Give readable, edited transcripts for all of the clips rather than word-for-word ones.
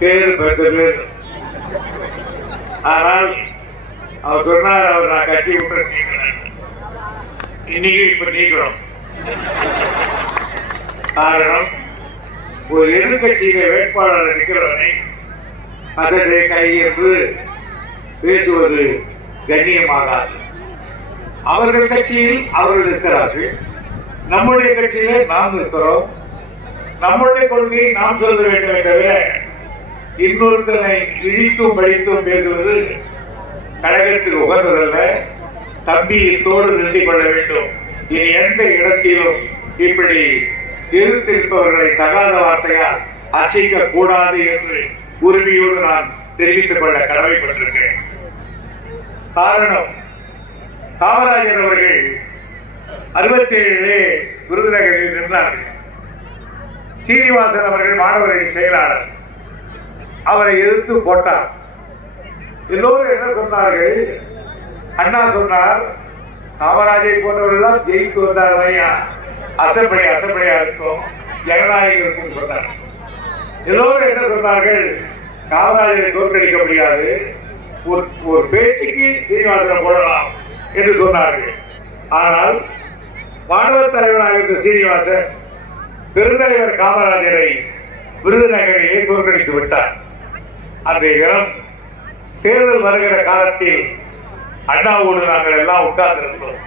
பேரு பெற்றது. ஆனால் அவர் சொன்னார், அவர் நான் கட்டி விட்டு நீக்கிறேன். இன்னைக்கு இப்ப நீக்கிறோம். காரணம், ஒரு எதிர்கட்சியில வேட்பாளர் இருக்கிறவனை அதனை கை என்று பேசுவது கண்ணியமாகாது. அவர்கள் கட்சியில் அவர்கள் இருக்கிறார்கள், நம்முடைய கட்சியிலே நாம் இருக்கிறோம். நம்முடைய கொள்கையை நாம் சொல்ல வேண்டுமே தவிர இன்னொருத்தனை இழித்தும் படித்தும் பேசுவது கழகத்தில் உகந்ததல்ல. தம்பியத்தோடு நிறுத்திக் கொள்ள வேண்டும். இனி எந்த இடத்திலும் இப்படி எதிர்த்திருப்பவர்களை தகாத வார்த்தையால் அர்ச்சிக்க கூடாது என்று உறுதியோடு நான் தெரிவித்துக் கொள்ள கடமைப்பட்டிருக்கிறேன். காரணம், காமராஜர் அவர்கள் 67 விருதுநகரில் நின்றார்கள். சீனிவாசன் அவர்கள் மாணவர்கள் செயலாளர், அவரை எதிர்த்து போட்டார். எல்லோரும் என்ன சொன்னார்கள்? அண்ணா சொன்னார், காமராஜை போன்றவர்கள் ஜெயித்து வந்தார், அசப்படியா இருக்கும், ஜனநாயகம் இருக்கும் சொன்னார். எல்லோரும் என்ன சொன்னார்கள்? காமராஜரை தோற்கடிக்க முடியாது, ஒரு பேச்சுக்கு சீனிவாசனை போடலாம் என்று சொன்னார்கள். ஆனால் மாணவர் தலைவராக இருந்த சீனிவாசன் பெருந்தலைவர் காமராஜரை விருதுநகரிலே தோற்கடித்து விட்டார். அந்த இடம் தேர்தல் வருகிற காலத்தில் அண்ணாவோடு நாங்கள் எல்லாம் உட்கார்ந்திருந்தோம்.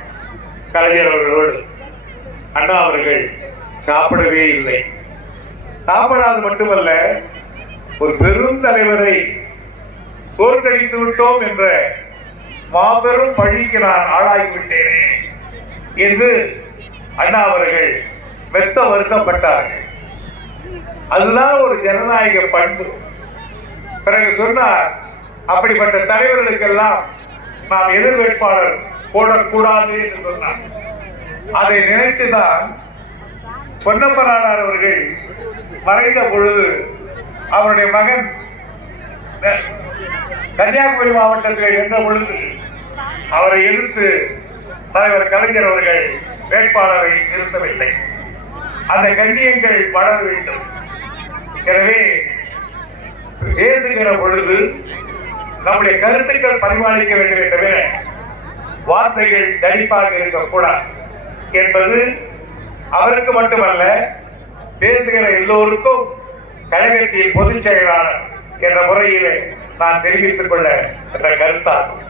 கலைஞர் அவர்களோடு அண்ணா அவர்கள் சாப்பிடவே இல்லை. சாப்பிடாது மட்டுமல்ல, ஒரு பெரும் தலைவரை தோற்கடித்து விட்டோம் என்ற மாபெரும் பழிக்கு நான் ஆளாகிவிட்டேனே என்று அண்ணா அவர்கள் மெத்த வருத்தப்பட்டார்கள். அதுதான் ஒரு ஜனநாயக பண்பு. பிறகு சொன்னார், அப்படிப்பட்ட தலைவர்களுக்கெல்லாம் நாம் எதிர் வேட்பாளர் போடக்கூடாது என்று சொன்னார். அதை நினைத்துதான் பொன்னப்பநாடார் அவர்கள் மறைந்த பொழுது அவருடைய மகன் கன்னியாகுமரி மாவட்டத்தில் நின்ற பொழுது அவரை எதிர்த்து தலைவர் கலைஞர் அவர்கள் வேட்பாளரை நிறுத்தவில்லை. அந்த கண்ணியங்கள் வளர வேண்டும். எனவே பேசுகிற பொழுது நம்முடைய கருத்துக்கள் பரிமாறிக்க வேண்டுமே தவிர வார்த்தைகள் தடிப்பாக இருக்கக்கூடாது என்பது அவருக்கு மட்டுமல்ல, பேசுகிற எல்லோருக்கும் கழகத்தின் பொதுச் செயலாளர் என்ற முறையிலே நான் தெரிவித்துக் கொள்ள என்ற கருத்தாகும்.